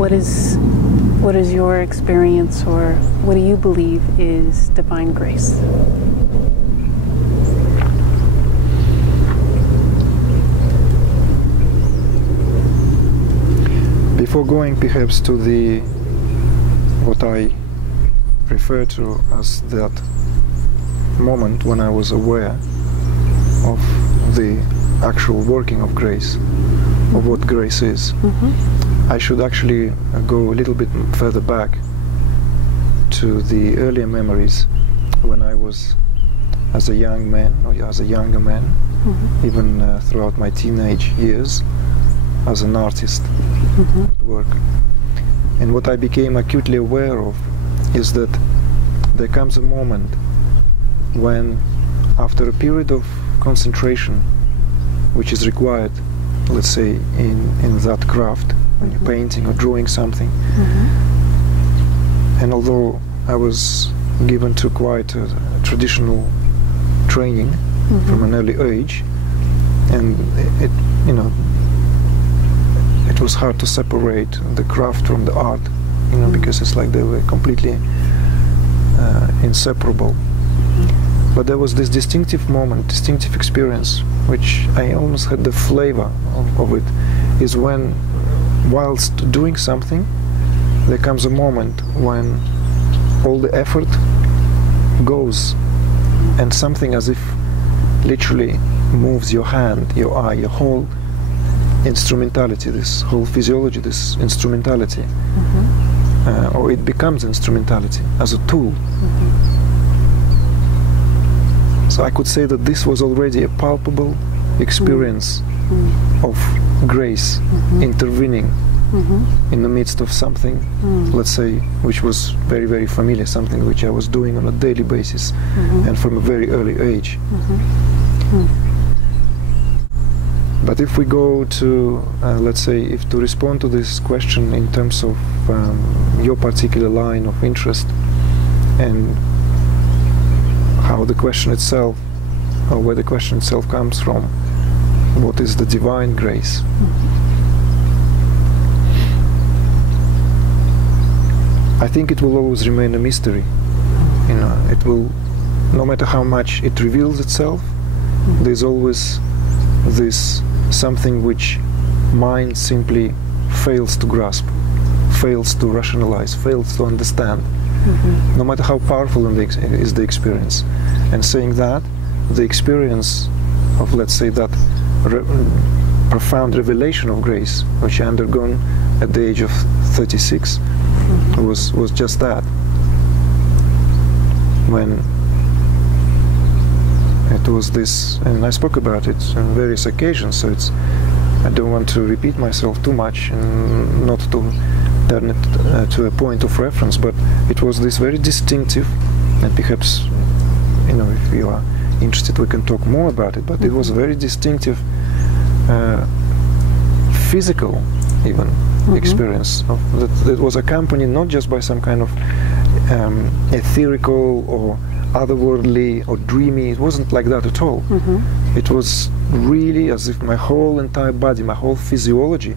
What is your experience, or what do you believe is divine grace? Before going perhaps to what I refer to as that moment when I was aware of the actual working of grace, of what grace is, I should actually go a little bit further back to the earlier memories when I was as a young man, or as a younger man, even throughout my teenage years, as an artist at work. And what I became acutely aware of is that there comes a moment when, after a period of concentration which is required, let's say, in that craft, when you're painting or drawing something, and although I was given to quite a traditional training from an early age, and it was hard to separate the craft from the art, because it's like they were completely inseparable. But there was this distinctive moment, distinctive experience, which I almost had the flavor of it, is when, whilst doing something, there comes a moment when all the effort goes, and something as if literally moves your hand, your eye, your whole instrumentality, this whole physiology, this instrumentality, or it becomes instrumentality as a tool. So I could say that this was already a palpable experience of grace intervening in the midst of something, let's say, which was very, very familiar, something which I was doing on a daily basis and from a very early age. But if we go to, let's say, if to respond to this question in terms of your particular line of interest and how the question itself, or where the question itself comes from, what is the divine grace? I think it will always remain a mystery. It will, no matter how much it reveals itself, there's always this something which mind simply fails to grasp, fails to rationalize, fails to understand, no matter how powerful is the experience. And saying that, the experience of, let's say, that profound revelation of grace, which I undergone at the age of 36, was just that. When it was this, and I spoke about it on various occasions, so I don't want to repeat myself too much and not to turn it to a point of reference, but it was this very distinctive, and perhaps, if you are interested, we can talk more about it, but it was a very distinctive physical even experience that was accompanied not just by some kind of ethereal or otherworldly or dreamy. It wasn't like that at all. It was really as if my whole entire body, my whole physiology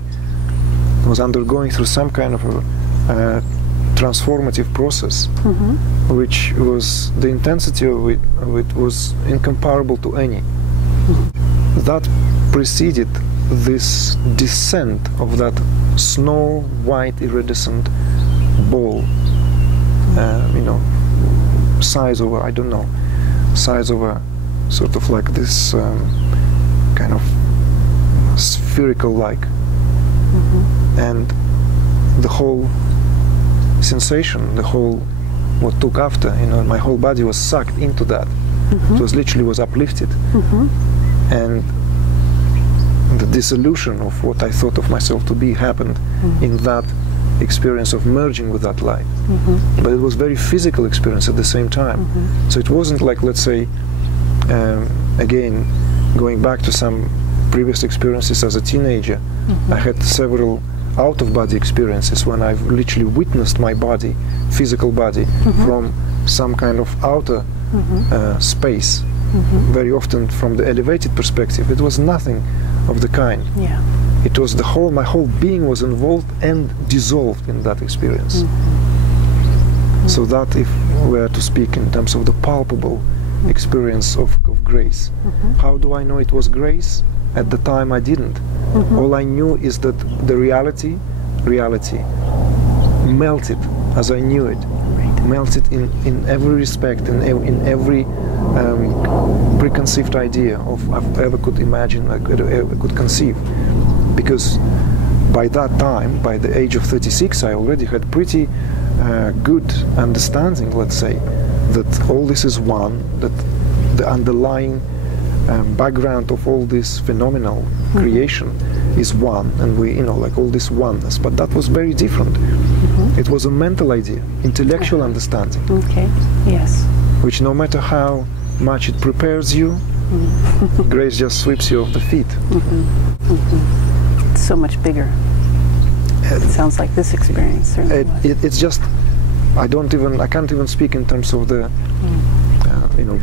was undergoing through some kind of a transformative process, which was, the intensity of it was incomparable to any. That preceded this descent of that snow white iridescent ball, size of I don't know, size of a sort of like this kind of spherical-like, and the whole sensation, the whole what took after, my whole body was sucked into that. It was literally was uplifted, and the dissolution of what I thought of myself to be happened in that experience of merging with that light. But it was very physical experience at the same time. So it wasn't like, let's say, again, going back to some previous experiences as a teenager, I had several out-of-body experiences when I've literally witnessed my body, physical body, from some kind of outer space. Very often from the elevated perspective, it was nothing of the kind. It was my whole being was involved and dissolved in that experience. So that if we were to speak in terms of the palpable experience of grace, how do I know it was grace? At the time I didn't. All I knew is that the reality melted as I knew it. Melted in every respect, in every preconceived idea of I ever could imagine, I could conceive. Because by that time, by the age of 36, I already had pretty good understanding, let's say, that all this is one, that the underlying background of all this phenomenal creation is one, and we, like all this oneness. But that was very different. It was a mental idea, intellectual understanding. Okay, yes. Which no matter how much it prepares you, grace just sweeps you off the feet. It's so much bigger. It sounds like this experience certainly was. It's just, I can't even speak in terms of the,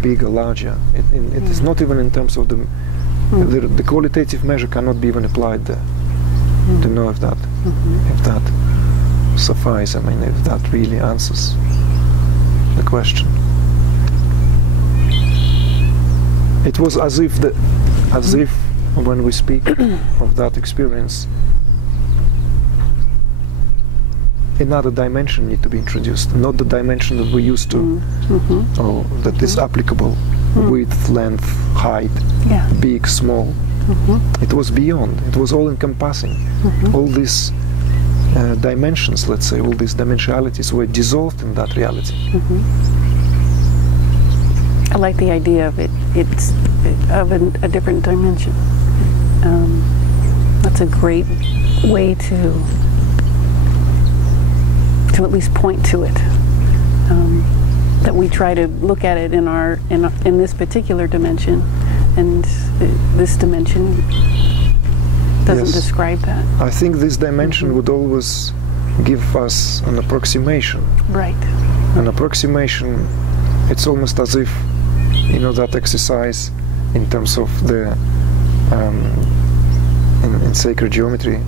bigger, larger. It is not even in terms of the qualitative measure cannot be even applied there. To know if that suffices. I mean, if that really answers the question. It was as if when we speak of that experience, another dimension need to be introduced, not the dimension that we used to, or that is applicable, width, length, height, big, small. It was beyond, it was all encompassing. All these dimensions, let's say, all these dimensionalities were dissolved in that reality. I like the idea of it. It's of a different dimension. That's a great way to at least point to it. That we try to look at it in this particular dimension, and this dimension doesn't describe that. I think this dimension would always give us an approximation. Right. An approximation. It's almost as if, that exercise in terms of the in sacred geometry,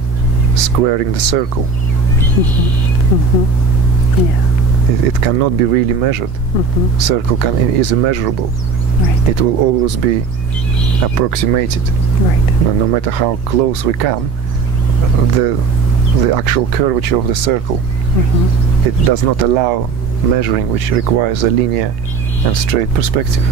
squaring the circle. Yeah. It cannot be really measured. Circle is immeasurable. Right. It will always be approximated. Right. No matter how close we come, the actual curvature of the circle, it does not allow measuring, which requires a linear and straight perspective.